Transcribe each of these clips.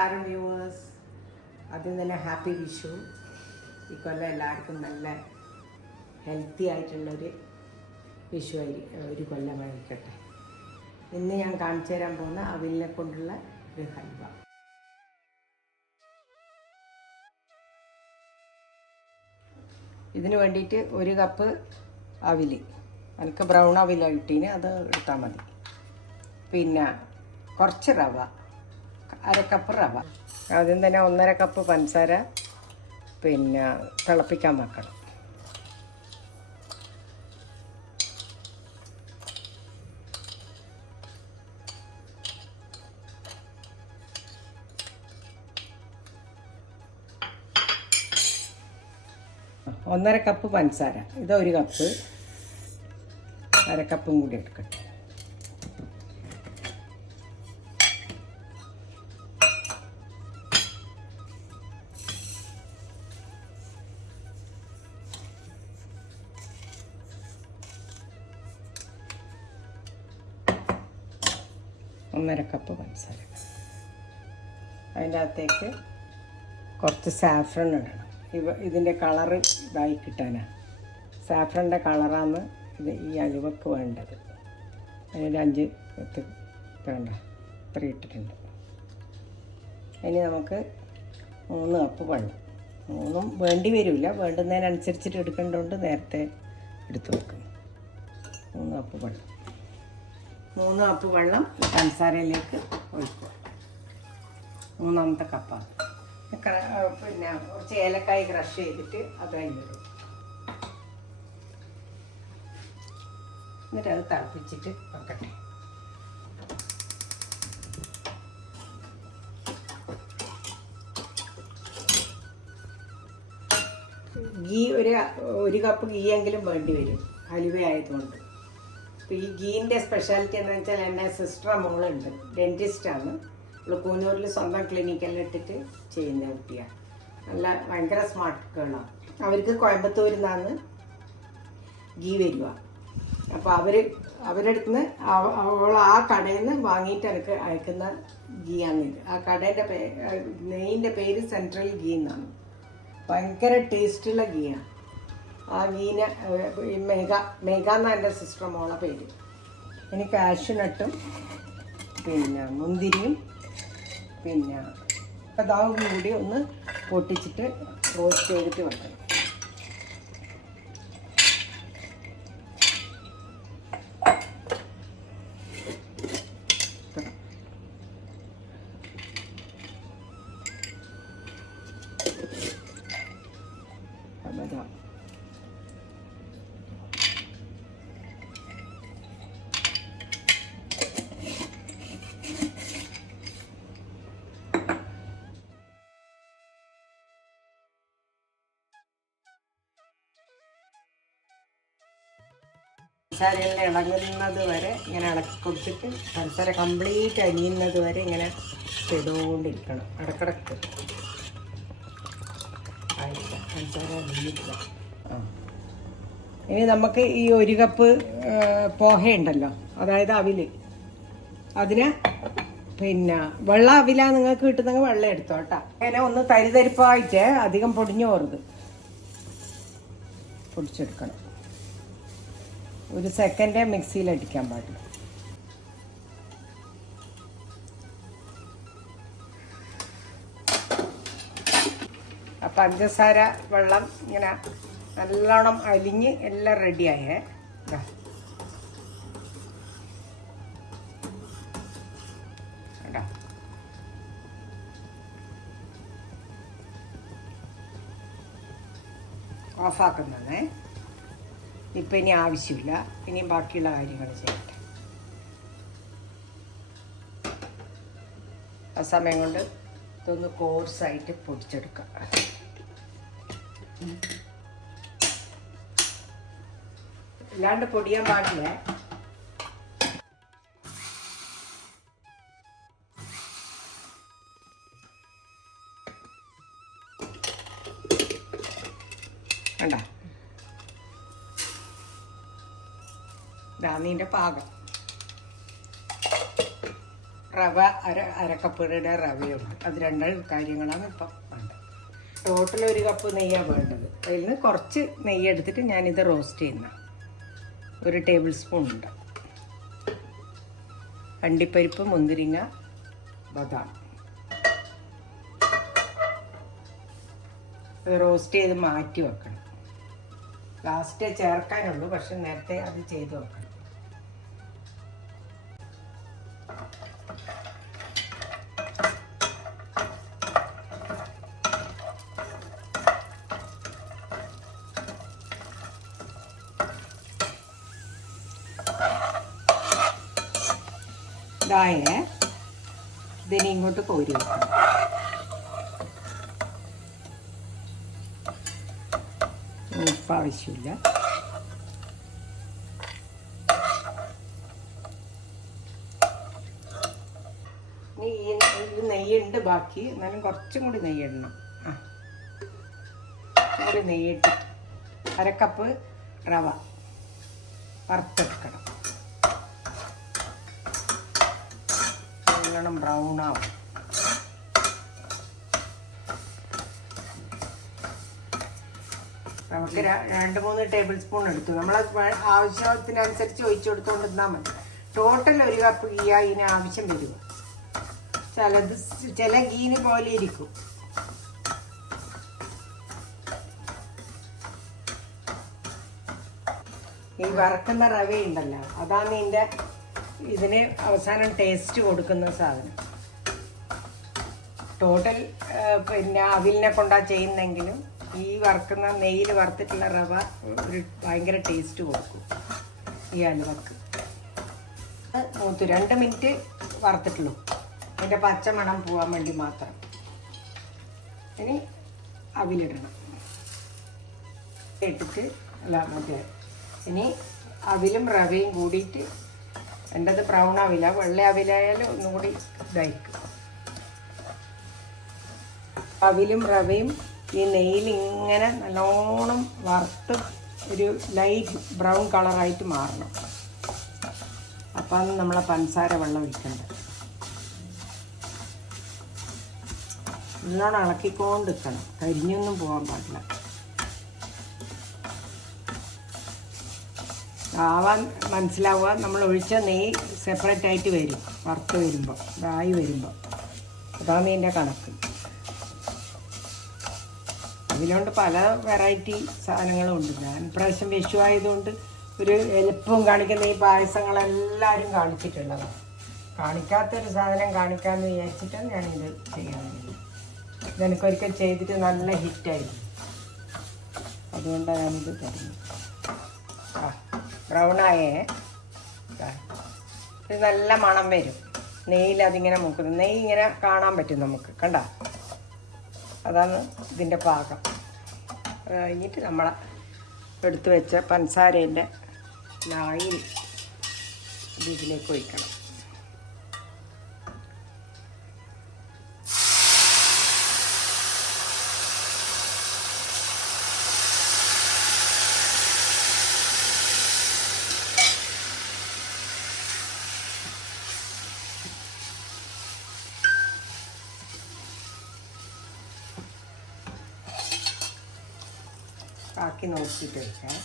Viewers, ആദ്യം തന്നെ happy Vishu. ഈ കൊല്ലം എല്ലാവർക്കും നല്ല ഹെൽത്തി ആയിട്ടുള്ളൊരു വിഷു ഒരു കൊല്ലമായിരിക്കട്ടെ. ഇന്ന് ഞാൻ കാണിച്ചു തരാൻ പോകുന്ന അവിലിനെ കൊണ്ടുള്ള ഒരു ഹൽവ. ഇതിന് വേണ്ടിയിട്ട് 1 കപ്പ് അവിൽ, എനിക്ക് ബ്രൗൺ അവിലായിട്ടീന് അത് എടുത്താൽ മതി. പിന്നെ കുറച്ച് റവ, 1/2 കപ്പ് റവ. ആദ്യം തന്നെ 1.5 കപ്പ് പഞ്ചസാര പിന്നെ തിളപ്പിക്കാൻ വെക്കണം. ഒന്നര കപ്പ് പഞ്ചസാര, ഇത് 1 കപ്പ്, 1/2 കപ്പും കൂടി എടുക്കട്ടെ. ഒന്നര കപ്പ് പഞ്ചസാര. അതിൻ്റെ അകത്തേക്ക് കുറച്ച് സാഫ്രൺ ഇടണം. ഇതിൻ്റെ കളറ് ഇതായി കിട്ടാനാണ്. സാഫ്രൻ്റെ കളറാണ് ഈ അലുവക്ക് വേണ്ടത്. അതിനൊരു 5 വേണ്ട, ഇത്ര ഇട്ടിട്ടുണ്ട്. ഇനി നമുക്ക് 3 കപ്പ് വെള്ളം. 3 വേണ്ടി വരില്ല, വേണ്ടുന്നതിനനുസരിച്ചിട്ട് എടുക്കേണ്ടതുകൊണ്ട് നേരത്തെ എടുത്തു വെക്കണം. 3 കപ്പ് വെള്ളം. 3 കപ്പ് വെള്ളം ഈ പഞ്ചസാരയിലേക്ക് ഒഴിക്കുക. 3ാമത്തെ കപ്പാണ്. പിന്നെ കുറച്ച് ഏലക്കായ് ക്രഷ് ചെയ്തിട്ട് അതിലിടും. എന്നിട്ട് അത് തിളപ്പിച്ചിട്ട് വെക്കട്ടെ. ഗീ ഒരു കപ്പ് ഗീയെങ്കിലും വേണ്ടി വരും ഹലുവ ആയതുകൊണ്ട്. അപ്പോൾ ഈ ഗീൻ്റെ സ്പെഷ്യാലിറ്റി എന്ന് വെച്ചാൽ എൻ്റെ സിസ്റ്റർ മോളുണ്ട്, ഡെൻറ്റിസ്റ്റാണ്. കൂനൂരിൽ സ്വന്തം ക്ലിനിക്കെല്ലാം ഇട്ടിട്ട് ചെയ്യുന്ന കുട്ടിയാണ്. ഭയങ്കര സ്മാർട്ട് ഗേളാണ്. അവർക്ക് കോയമ്പത്തൂരിൽ നിന്നാണ് ഗീ വരിക. അപ്പോൾ അവരുടെ അടുത്ത് നിന്ന് അവൾ ആ കടയിൽ നിന്ന് വാങ്ങിയിട്ട് എനിക്ക് അയക്കുന്ന ഗീയാണിത്. ആ കടേൻ്റെ നെയ്യിൻ്റെ പേര് സെൻട്രൽ ഗീ എന്നാണ്. ഭയങ്കര ടേസ്റ്റുള്ള ഗീയാണ്. ആ ഗീനെ മേഘ എന്നാണ് എൻ്റെ സിസ്റ്റർ മോളെ പേര്. ഇനി കാഷ്യൂനട്ടും പിന്നെ മുന്തിരിയും പിന്നെ ബദാമും കൂടി ഒന്ന് പൊട്ടിച്ചിട്ട് റോസ്റ്റ് ചെയ്തിട്ട് വെക്കണം. ബദാം പഞ്ചസാരയെല്ലാം ഇളകുന്നത് വരെ ഇങ്ങനെ ഇളക്കി കൊടുത്തിട്ട് പഞ്ചസാര കംപ്ലീറ്റ് അലിയുന്നത് വരെ ഇങ്ങനെ ചെയ്തുകൊണ്ടിരിക്കണം. ഇടക്കിടക്ക് ആയില്ല, പഞ്ചസാര അലിയില്ല. ഇനി നമുക്ക് ഈ 1 കപ്പ് പോഹയുണ്ടല്ലോ, അതായത് അവിൽ, അതിന് പിന്നെ വെള്ളം അവില നിങ്ങൾക്ക് കിട്ടുന്നെങ്കിൽ വെള്ളം എടുത്തോ കേട്ടോ. അങ്ങനെ ഒന്ന് തരിതരിപ്പായിട്ട് അധികം പൊടിഞ്ഞു പോകരുത്, പൊടിച്ചെടുക്കണം. 1 സെക്കൻഡ് മിക്സിയിൽ അടിക്കാൻ പാടില്ല. അപ്പം പഞ്ചസാര വെള്ളം ഇങ്ങനെ നല്ലോണം അലിഞ്ഞ് എല്ലാം റെഡിയായേ. കേട്ടോ, ഓഫാക്കുന്നതേ. ഇപ്പം ഇനി ആവശ്യമില്ല, ഇനിയും ബാക്കിയുള്ള കാര്യങ്ങൾ ചെയ്യട്ടെ. ആ സമയം കൊണ്ട് ഇതൊന്ന് കോഴ്സായിട്ട് പൊടിച്ചെടുക്കാം. അല്ലാണ്ട് പൊടിയാൻ പാടില്ല. വേണ്ട, ഇതാണ് ഇതിൻ്റെ പാകം. റവ അരക്കപ്പയുടെ റവയുണ്ട്. അത് രണ്ട് കാര്യങ്ങളാണ് ഇപ്പം വേണ്ടത്. ടോട്ടൽ 1 കപ്പ് നെയ്യാണ് വേണ്ടത്. അതിൽ നിന്ന് കുറച്ച് നെയ്യ് എടുത്തിട്ട് ഞാനിത് റോസ്റ്റ് ചെയ്യുന്ന 1 ടേബിൾ സ്പൂൺ ഉണ്ട്. അണ്ടിപ്പരിപ്പ്, മുന്തിരിങ്ങ, ബദാം റോസ്റ്റ് ചെയ്ത് മാറ്റി വെക്കണം. ലാസ്റ്റ് ചേർക്കാനുള്ളൂ, പക്ഷെ നേരത്തെ അത് ചെയ്ത് വെക്കണം. ഇതായേ ഇതിനെ ഇങ്ങോട്ട് കോരി വെക്കണം. ഉപ്പ് ആവശ്യമില്ല. ഇനി ഈ നെയ്യുണ്ട് ബാക്കി, എന്നാലും കുറച്ചും കൂടി നെയ്യിടണം. കൂടി നെയ്യിട്ട് 1 കപ്പ് റവ വറുത്തെടുക്കണം. നല്ലോണം ബ്രൗൺ ആവും. നമുക്ക് 2-3 ടേബിൾ സ്പൂൺ എടുത്തു. നമ്മൾ ആവശ്യത്തിനനുസരിച്ച് ഒഴിച്ചു കൊടുത്തുകൊണ്ടിരുന്നാൽ മതി. ടോട്ടൽ 1 കപ്പ് ഗീ ഇതിന് ആവശ്യം വരിക. ചില ഗീന് പോലെ ഇരിക്കും. ഈ വറക്കുന്ന റവ ഉണ്ടല്ലോ, അതാണ് ഇതിന് അവസാനം ടേസ്റ്റ് കൊടുക്കുന്ന സാധനം. ടോട്ടൽ പിന്നെ അവിലിനെ കൊണ്ടാ ചെയ്യുന്നെങ്കിലും ഈ വറുക്കുന്ന നെയ്യിൽ വറുത്തിട്ടുള്ള റവ ഒരു ഭയങ്കര ടേസ്റ്റ് കൊടുക്കും ഈ അലുവക്ക്. 2 മിനിറ്റ് വറുത്തിട്ടുള്ളൂ, അതിൻ്റെ പച്ചമണം പോകാൻ വേണ്ടി മാത്രം. ഇനി അവിലിടണം. ഇട്ടിട്ട് മറ്റേ ഇനി അവിലും റവയും കൂടിയിട്ട്, എൻ്റെത് ബ്രൗൺ അവില, വെള്ള അവിലായാലും ഒന്നും കൂടി ഇതായിരിക്കും. അവിലും റവയും ഈ നെയ്യിൽ ഇങ്ങനെ നല്ലോണം വറുത്ത് ഒരു ലൈറ്റ് ബ്രൗൺ കളറായിട്ട് മാറണം. അപ്പം നമ്മളെ പഞ്ചസാര വെള്ളം ഒഴിക്കേണ്ടത്. നല്ലോണം ഇളക്കിക്കൊണ്ട് നിൽക്കണം, കരിഞ്ഞൊന്നും പോകാൻ പാടില്ല. ആവാൻ മനസ്സിലാവുക, നമ്മൾ ഒഴിച്ച നെയ്യ് സെപ്പറേറ്റ് ആയിട്ട് വരും വറുത്ത് വരുമ്പോൾ, ഇതായി വരുമ്പോൾ. അതാണ് ഇതിൻ്റെ കണക്ക്. അതിലുണ്ട് പല വെറൈറ്റി സാധനങ്ങളും ഉണ്ട്. ഞാൻ ഇപ്രാവശ്യം വിഷു ആയതുകൊണ്ട് ഒരു എളുപ്പവും കാണിക്കുന്ന ഈ പായസങ്ങളെല്ലാവരും കാണിച്ചിട്ടുള്ളതാണ്. കാണിക്കാത്തൊരു സാധനം കാണിക്കാമെന്ന് വിചാരിച്ചിട്ടാണ് ഞാനിത് ചെയ്യാറുള്ളത്. ഇതെനിക്കൊരിക്കൽ ചെയ്തിട്ട് നല്ല ഹിറ്റായിരുന്നു, അതുകൊണ്ടാണ് ഞാനിത് തരുന്നത്. ബ്രൗണായേ ഇത് നല്ല മണം വരും. നെയ്യിൽ അതിങ്ങനെ മുക്കുന്നത്, നെയ്യ് ഇങ്ങനെ കാണാൻ പറ്റും നമുക്ക്, കണ്ട. അതാണ് ഇതിൻ്റെ പാകം. കഴിഞ്ഞിട്ട് നമ്മൾ എടുത്തു വെച്ച പഞ്ചസാരേൻ്റെ ലായിൽ ഇതിലേക്ക് ഒഴിക്കണം. ആക്കി നോക്കിയിട്ട് വെക്കാം.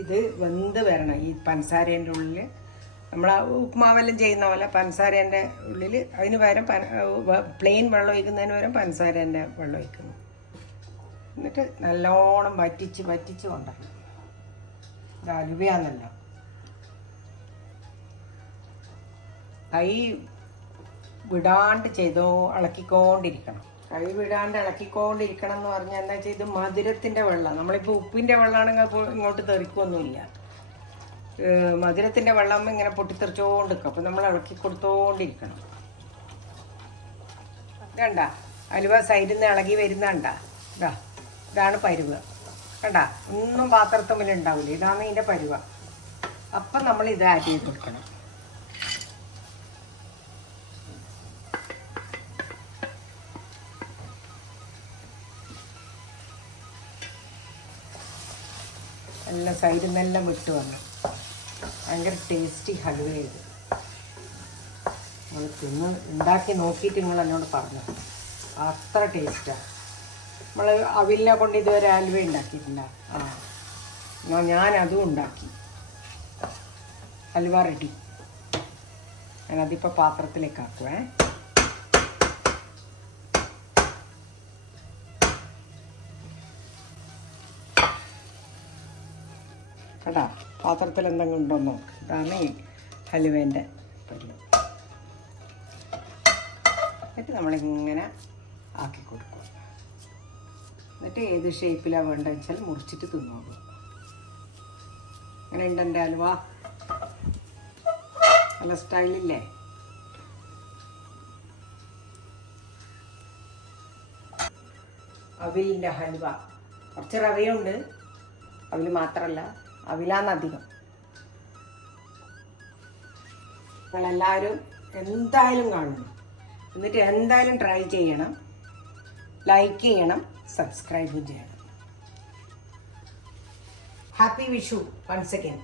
ഇത് വെന്ത് വരണം. ഈ പഞ്ചസാരേൻ്റെ ഉള്ളിൽ നമ്മൾ ഉപ്പുമാവെല്ലാം ചെയ്യുന്ന പോലെ പഞ്ചസാരേൻ്റെ ഉള്ളിൽ, അതിന് പകരം പ്ലെയിൻ വെള്ളം ഒഴിക്കുന്നതിന് പകരം പഞ്ചസാരേൻ്റെ വെള്ളം ഒഴിക്കുന്നു. എന്നിട്ട് നല്ലോണം വറ്റിച്ച് കൊണ്ടുവരണം. ഇത് അലുവയാന്നല്ലോ. കൈ വിടാണ്ട് ഇളക്കിക്കൊണ്ടിരിക്കണം. കൈ വിടാണ്ട് ഇളക്കിക്കൊണ്ടിരിക്കണം എന്ന് പറഞ്ഞാൽ എന്താ വെച്ചാൽ ഇത് മധുരത്തിൻ്റെ വെള്ളം. നമ്മളിപ്പോൾ ഉപ്പിൻ്റെ വെള്ളമാണെങ്കിൽ ഇങ്ങോട്ട് തെറിക്കൊന്നുമില്ല. മധുരത്തിൻ്റെ വെള്ളം ഇങ്ങനെ പൊട്ടിത്തെറിച്ചുകൊണ്ടിരിക്കും. അപ്പോൾ നമ്മൾ ഇളക്കി കൊടുത്തോണ്ടിരിക്കണം. ഇതണ്ട അലുവ സൈഡിൽ നിന്ന് ഇളകി വരുന്നണ്ട. ഇതാണ് പരുവ. കണ്ട, ഒന്നും പാത്രത്തുമ്പിൽ ഉണ്ടാവില്ല. ഇതാണ് ഇതിൻ്റെ പരുവ. അപ്പം നമ്മൾ ഇത് ആഡ് ചെയ്ത് കൊടുക്കണം. എല്ലാം സൈഡിൽ നിന്നെല്ലാം വിട്ട് വന്നു. ഭയങ്കര ടേസ്റ്റി ഹലുവയത്. നിങ്ങൾ ഉണ്ടാക്കി നോക്കിയിട്ട് നിങ്ങൾ എന്നോട് പറഞ്ഞു, അത്ര ടേസ്റ്റാണ്. നമ്മൾ അവിലിനെ കൊണ്ട് ഇതുവരെ ഹലുവ ഉണ്ടാക്കിയിട്ടില്ല. ഞാൻ അതും ഉണ്ടാക്കി. ഹലുവ റെഡി. ഞാനതിപ്പോൾ പാത്രത്തിലേക്ക് ആക്കുവേ. കേട്ടാ, പാത്രത്തിൽ എന്തെങ്കിലും ഉണ്ടോന്നോ. ഇതാണ് ഈ ഹലുവേൻ്റെ പരിപാടി. എന്നിട്ട് നമ്മളിങ്ങനെ ആക്കി കൊടുക്കുക. എന്നിട്ട് ഏത് ഷേപ്പിലാണ് വേണ്ടതെന്ന് വെച്ചാൽ മുറിച്ചിട്ട് തിന്നോളൂ. അങ്ങനെ ഉണ്ട് എൻ്റെ ഹലുവ. നല്ല സ്റ്റൈലില്ലേ? അവിലിൻ്റെ ഹലുവ. കുറച്ച് റവയുണ്ട്, അവിൽ മാത്രമല്ല, അവിലാന്നധികം. നിങ്ങളെല്ലാവരും എന്തായാലും കാണണം. എന്നിട്ട് എന്തായാലും ട്രൈ ചെയ്യണം, ലൈക്ക് ചെയ്യണം, സബ്സ്ക്രൈബും ചെയ്യണം. Happy Vishu once again.